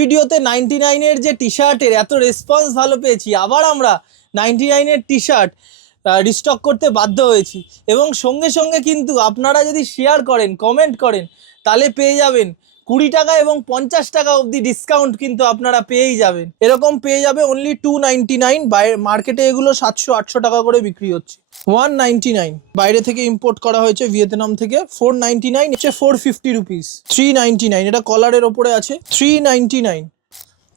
ভিডিওতে 99 এর যে টি শার্টের এত রেসপন্স ভালো পেয়েছি, আবার আমরা 99 এর টি শার্ট রিস্টক করতে বাধ্য হয়েছি। এবং সঙ্গে সঙ্গে কিন্তু আপনারা যদি শেয়ার করেন, কমেন্ট করেন, তাহলে পেয়ে যাবেন 20 টাকা এবং 50 টাকা অবধি ডিসকাউন্ট কিন্তু আপনারা পেয়েই যাবেন। এরকম পেয়ে যাবে অনলি 299। মার্কেটে এগুলো 700-800 টাকা করে বিক্রি হচ্ছে। 199 বাইরে থেকে ইম্পোর্ট করা হয়েছে, ভিয়েতনাম থেকে। 499 হচ্ছে 450 রুপিস। 399 এটা কলারের ওপরে আছে। 399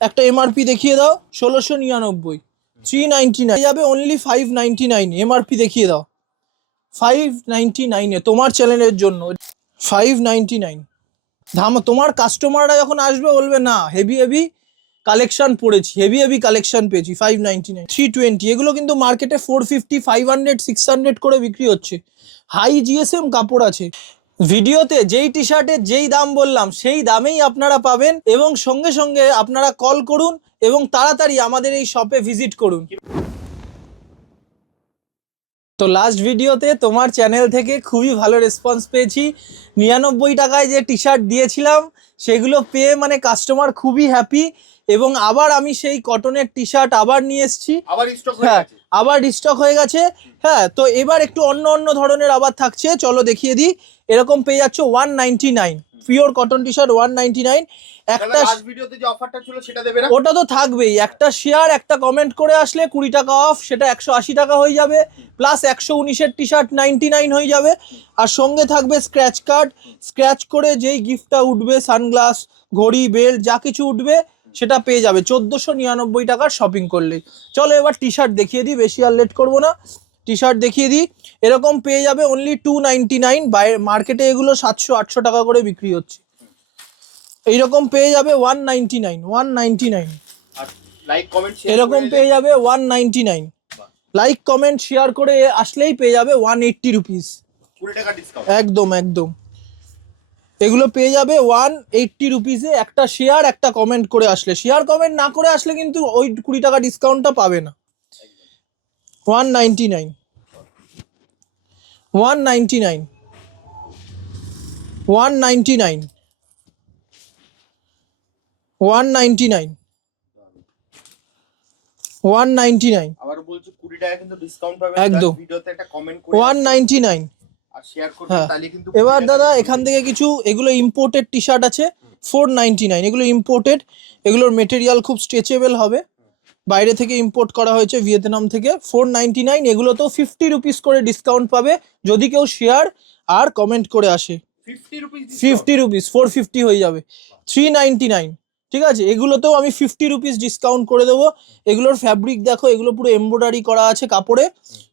একটা এমআরপি দেখিয়ে দাও। 1699। 399 যাবে অনলি 599। এমআরপি দেখিয়ে দাও 599 এ তোমার চ্যানেলের জন্য। 599 তোমার কাস্টমাররা যখন আসবে বলবে না হেভি হেভি কালেকশন পড়েছি, হেভি কালেকশন পেয়েছি। 599। 320 এগুলো কিন্তু মার্কেটে 450, 500, 600 করে বিক্রি হচ্ছে। হাই জিএসএম কাপড় আছে। ভিডিওতে যেই টি শার্টের যেই দাম বললাম সেই দামেই আপনারা পাবেন। এবং সঙ্গে সঙ্গে আপনারা কল করুন এবং তাড়াতাড়ি আমাদের এই শপে ভিজিট করুন। তো লাস্ট ভিডিওতে তোমার চ্যানেল থেকে খুবই ভালো রেসপন্স পেয়েছি। 99 টাকায় যে টি শার্ট দিয়েছিলাম সেগুলো পেয়ে মানে কাস্টমার খুবই হ্যাপি। এবং আবার আমি সেই কটনের টি শার্ট আবার নিয়ে এসেছি। হ্যাঁ, আবার রিস্টক হয়ে গেছে। হ্যাঁ, তো এবার একটু অন্য ধরনের আবার থাকছে, চলো দেখিয়ে দিই। এরকম পেয়ে যাচ্ছ 199 পিওর কটন টি শার্ট 199। একটা ভিডিওতে যে অফারটা ছিল সেটা দেবে না? ওটা তো থাকবেই। একটা শেয়ার, একটা কমেন্ট করে আসলে 20 টাকা অফ, সেটা 180 টাকা হয়ে যাবে। প্লাস 119-এর টি শার্ট 99 হয়ে যাবে। আর সঙ্গে থাকবে স্ক্র্যাচ কার্ড। স্ক্র্যাচ করে যেই গিফটটা উঠবে, সানগ্লাস, ঘড়ি, বেল্ট যা কিছু উঠবে সেটা পেয়ে যাবে 1499 টাকার শপিং করলেই। চলো এবার টি শার্ট দেখিয়ে দিই, বেশি আর লেট করবো না। টি শার্ট দেখিয়ে দিই। এরকম পেয়ে যাবে অনলি 299। মার্কেটে এগুলো 700-800 টাকা করে বিক্রি হচ্ছে। এইরকম পেয়ে যাবে 199। এরকম পেয়ে যাবে 199। লাইক কমেন্ট শেয়ার করে আসলেই পেয়ে যাবে 180 রুপিস। 20 টাকা ডিসকাউন্ট। একদম এগুলো পেয়ে যাবে 180 রুপিসে। একটা শেয়ার, একটা কমেন্ট করে আসলে। শেয়ার কমেন্ট না করে আসলে কিন্তু ওই 20 টাকা ডিসকাউন্টটা পাবে না। 199 199 199 199 199 আবার বলছি 20 টাকা কিন্তু ডিসকাউন্ট পাবেন। একদম ভিডিওতে একটা কমেন্ট করে 199 আর শেয়ার করবেন, তাহলে কিন্তু। এবার দাদা এখান থেকে কিছু এগুলো ইম্পোর্টেড টি শার্ট আছে 499। এগুলো ইম্পোর্টেড। এগুলোর মেটেরিয়াল খুব স্ট্রেচেবল হবে। বাইরে থেকে ইম্পোর্ট করা হয়েছে, ভিয়েতনাম থেকে। 499। এগুলো তো 50 রুপিস করে ডিসকাউন্ট পাবে যদি কেউ শেয়ার আর কমেন্ট করে আসে। 50 রুপিস 450 হয়ে যাবে। 399। ঠিক আছে, এগুলোতেও আমি 50 রুপিস ডিসকাউন্ট করে দেবো। এগুলোর ফ্যাব্রিক দেখো, এগুলো পুরো এমব্রয়ডারি করা আছে কাপড়ে,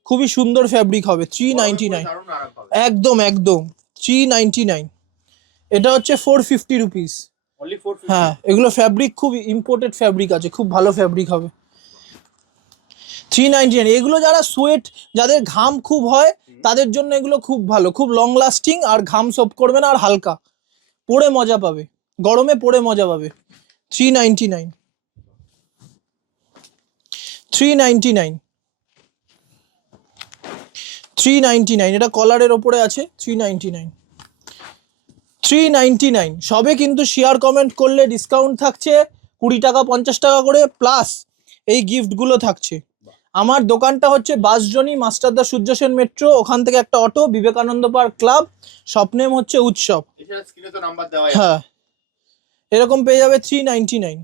খুবই সুন্দর ফ্যাব্রিক হবে। 399 একদম 399। এটা হচ্ছে 450 রুপিস। হ্যাঁ, এগুলো ফ্যাব্রিক খুব ইম্পোর্টেড ফ্যাব্রিক আছে, খুব ভালো ফ্যাব্রিক হবে। 399। এগুলো যারা সোয়েট, যাদের ঘাম খুব হয় তাদের জন্য এগুলো খুব ভালো, খুব লং লাস্টিং, আর ঘাম সোপ করবে না, আর হালকা, পরে মজা পাবে, গরমে পরে মজা পাবে। 399 399 399 এটা কলারের ওপরে আছে। 399 399 সবে কিন্তু শেয়ার কমেন্ট করলে ডিসকাউন্ট থাকছে 20 টাকা 50 টাকা করে, প্লাস এই গিফটগুলো থাকছে। আমার দোকানটা হচ্ছে বাসজনি, মাস্টারদা সূর্য সেন মেট্রো, ওখান থেকে একটা অটো, বিবেকানন্দ পার্ক ক্লাব। স্বপ্নেম হচ্ছে উৎসব। এছাড়া স্ক্রিনে তো নাম্বার দেওয়া আছে। হ্যাঁ, এরকম পেয়ে যাবে 399।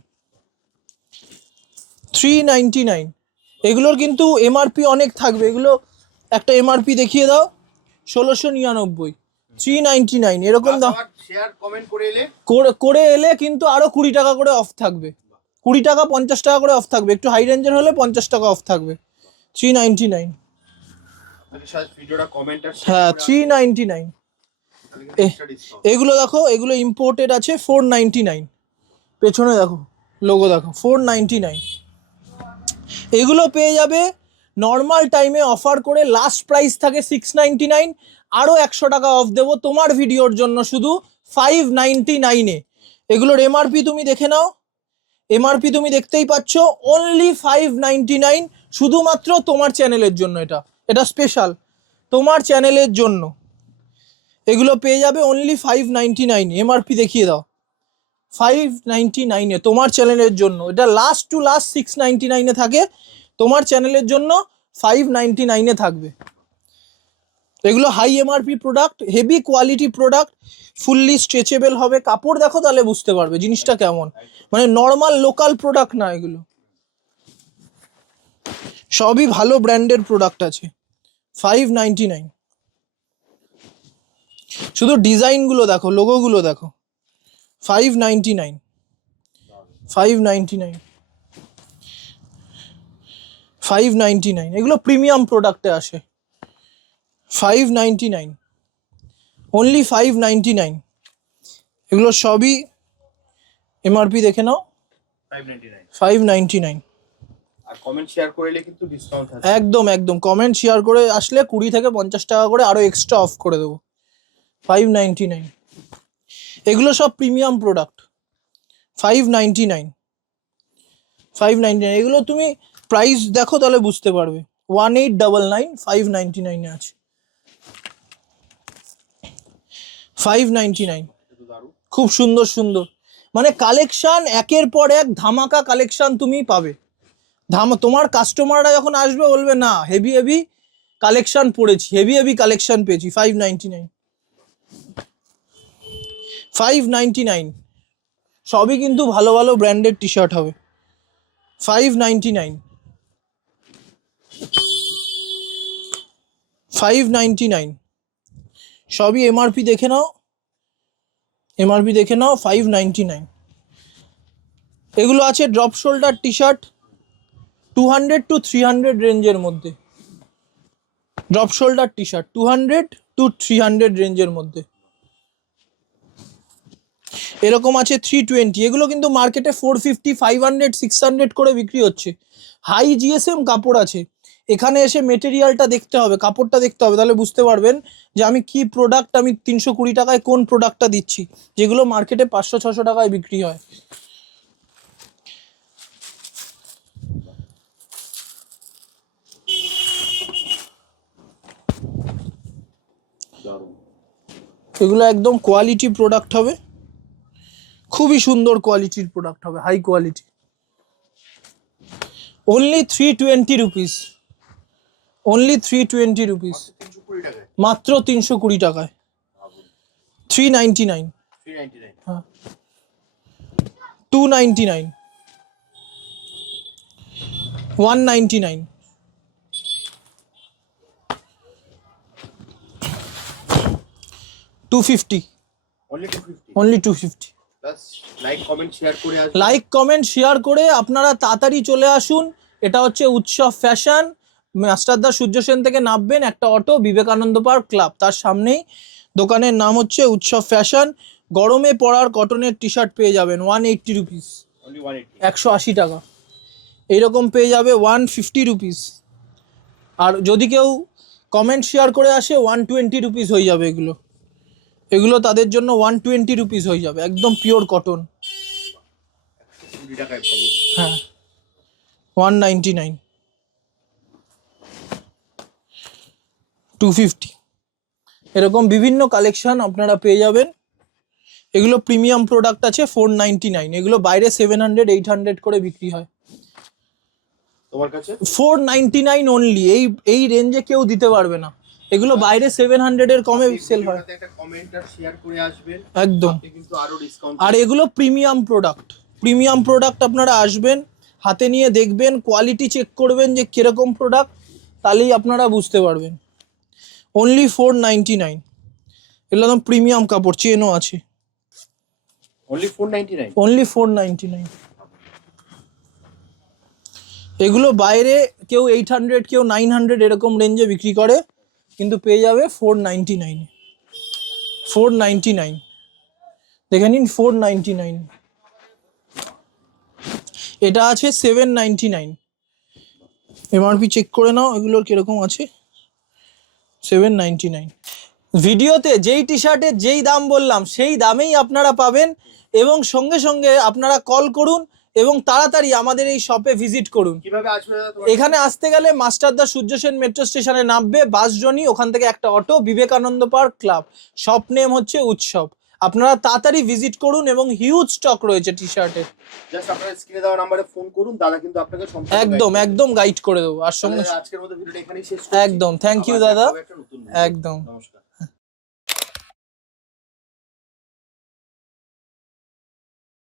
399 এগুলোর কিন্তু এমআরপি অনেক থাকবে। এগুলো একটা এমআরপি দেখিয়ে দাও 1699। 399 এরকম দাম। শেয়ার কমেন্ট করে এলে কিন্তু আরো 20 টাকা করে অফ থাকবে। 20 টাকা 50 টাকা করে অফ থাকবে। একটু হাই রেঞ্জের হলে 50 টাকা অফ থাকবে। 399। হ্যাঁ, 399। এগুলো দেখো, এগুলো ইম্পোর্টেড আছে। 499। পেছনে দেখো, লোগো দেখো, 499। এগুলো পেয়ে যাবে নর্মাল টাইমে অফার করে। লাস্ট প্রাইস থাকে 699। আরও 100 টাকা অফ দেবো তোমার ভিডিওর জন্য শুধু 599-এ। এগুলোর এমআরপি তুমি দেখে নাও। এমআরপি তুমি দেখতেই পাচ্ছ, অনলি 599, শুধুমাত্র তোমার চ্যানেলের জন্য। এটা স্পেশাল তোমার চ্যানেলের জন্য। এগুলো পেয়ে যাবে অনলি 599। এমআরপি দেখিয়ে দাও 599 তোমার চ্যানেলের জন্য। এটা লাস্ট টু লাস্ট 699 থাকে, তোমার চ্যানেলের জন্য 599 থাকবে। এগুলো high MRP product, heavy quality product, fully stretchable হবে। কাপড় দেখো তাহলে বুঝতে পারবে জিনিসটা কেমন, মানে নর্মাল লোকাল প্রোডাক্ট না, এগুলো সবই ভালো ব্র্যান্ডের প্রোডাক্ট আছে। 599, শুধু ডিজাইনগুলো দেখো, লোগোগুলো দেখো। 599, 599, 599, এগুলো প্রিমিয়াম প্রোডাক্টে আসে। 599, অনলি 599, এগুলো সবই এমআরপি দেখে নাও। 599 599, আর কমেন্ট শেয়ার করলে কিন্তু ডিসকাউন্ট আছে। একদম একদম, কমেন্ট শেয়ার করে আসলে 20 থেকে 50 টাকা করে আরো এক্সট্রা অফ করে দেবো। 599, এগুলো সব প্রিমিয়াম প্রোডাক্ট। 599, 599, এগুলো তুমি প্রাইস দেখো তাহলে বুঝতে পারবে। 1899, 599 আছে। 599, এটা তো দারুণ। খুব সুন্দর সুন্দর, মানে কালেকশন একের পর এক ধামাকা কালেকশন তুমি পাবে। তোমার কাস্টমাররা যখন আসবে বলবে না হেভি হেভি কালেকশন পড়েছি, হেভি হেভি কালেকশন পেয়েছি। 599, 599, সবই কিন্তু ভালো ভালো ব্র্যান্ডেড টি শার্ট হবে। 599, 599, সবই এমআরপি দেখে নাও, এমআরপি দেখে নাও। 599, এগুলো আছে drop shoulder T shirt 200 to 300 রেঞ্জের মধ্যে। Drop shoulder T shirt 200 to 300 রেঞ্জের মধ্যে। এরকম আছে 320, এগুলো কিন্তু মার্কেটে 450, 500, 600 করে বিক্রি হচ্ছে। হাই জিএসএম কাপড় আছে। এখানে এসে মেটেরিয়ালটা দেখতে হবে, কাপড়টা দেখতে হবে, তাহলে বুঝতে পারবেন যে আমি কি প্রোডাক্ট, আমি 320 টাকায় কোন প্রোডাক্টটা দিচ্ছি, যেগুলো মার্কেটে 500-600 টাকায় বিক্রি হয়। দারুণ। এগুলো একদম কোয়ালিটি প্রোডাক্ট হবে, খুবই সুন্দর কোয়ালিটির প্রোডাক্ট হবে, high quality. Only 320 rupees, only 320 rupees, 320 টাকায় মাত্র 320 টাকায়। ভাবুন। 399, 399 হ্যাঁ, 299, 199, 250, only 250 only 250। Plus like comment share করে আসবেন। লাইক কমেন্ট শেয়ার করে আপনারা তাড়াতাড়ি চলে আসুন। এটা হচ্ছে উৎসব ফ্যাশন, মাস্টারদা সূর্য সেন থেকে নামবেন, একটা অটো, বিবেকানন্দ পার্ক ক্লাব, তার সামনেই দোকানের নাম হচ্ছে উৎসব ফ্যাশন। গরমে পরার কটনের টি শার্ট পেয়ে যাবেন 180 রুপিস, অনলি 180 180 টাকা। এইরকম পেয়ে যাবে 150 রুপিস। আর যদি কেউ কমেন্ট শেয়ার করে আসে 120 রুপিস হয়ে যাবে। এগুলো এগুলো তাদের জন্য 120 রুপিস হয়ে যাবে, একদম পিওর কটন। 120 টাকায় ভাবুন। হ্যাঁ, 199, 250, এরকম বিভিন্ন কালেকশন আপনারা পেয়ে যাবেন। এগুলো প্রিমিয়াম প্রোডাক্ট আছে 499, এগুলো বাইরে 700, 800 করে বিক্রি হয়। তোমার কাছে 499 অনলি, এই রেঞ্জে কেউ দিতে পারবে না। এগুলো বাইরে 700 এর কমে সেল হয়। ভিডিওটাতে একটা কমেন্ট আর শেয়ার করে আসবেন, একদম। আপনি কিন্তু আরো ডিসকাউন্ট। আর এগুলো প্রিমিয়াম প্রোডাক্ট, প্রিমিয়াম প্রোডাক্ট আপনারা আসবেন, হাতে নিয়ে দেখবেন, কোয়ালিটি চেক করবেন যে কিরকম প্রোডাক্ট, তাহলেই আপনারা বুঝতে পারবেন। অনলি 499, এগুলো একদম প্রিমিয়াম কাপড়, চেনও আছে। অনলি 499 অনলি 499, এগুলো বাইরে কেউ 800, কেউ 900 এরকম রেঞ্জে বিক্রি করে, কিন্তু পেয়ে যাবে 499, 499, দেখে নিন 499। এটা আছে 799, এমআরপি চেক করে নাও এগুলোর কিরকম আছে। 799, ভিডিওতে যেই টি শার্টের যেই দাম বললাম সেই দামেই আপনারা পাবেন, এবং সঙ্গে সঙ্গে আপনারা কল করুন এবং তাড়াতাড়ি আমাদের এই শপে ভিজিট করুন। কিভাবে আসবে দাদা তোমার? এখানে আসতে গেলে মাস্টারদা সূর্য সেন মেট্রো স্টেশনে নামবে, বাস জনি, ওখান থেকে একটা auto, Vivekananda park club, shop name হচ্ছে উৎসব। আপনারা তাড়াতাড়ি ভিজিট করুন এবং হিউজ স্টক রয়েছে টি শার্টের। জাস্ট আপনারা স্ক্রিনে দেওয়া নাম্বারে ফোন করুন, দাদা কিন্তু আপনাকে সম্পূর্ণ একদম guide করে একদম গাইড করে দেবো আর দেবে। সঙ্গে তাহলে আজকের মতো ভিডিওটা এখানেই শেষ করছি। একদম থ্যাংক ইউ আবার দেখা দাদা, হবে একটা নতুন ভিডিও। একদম। নমস্কার।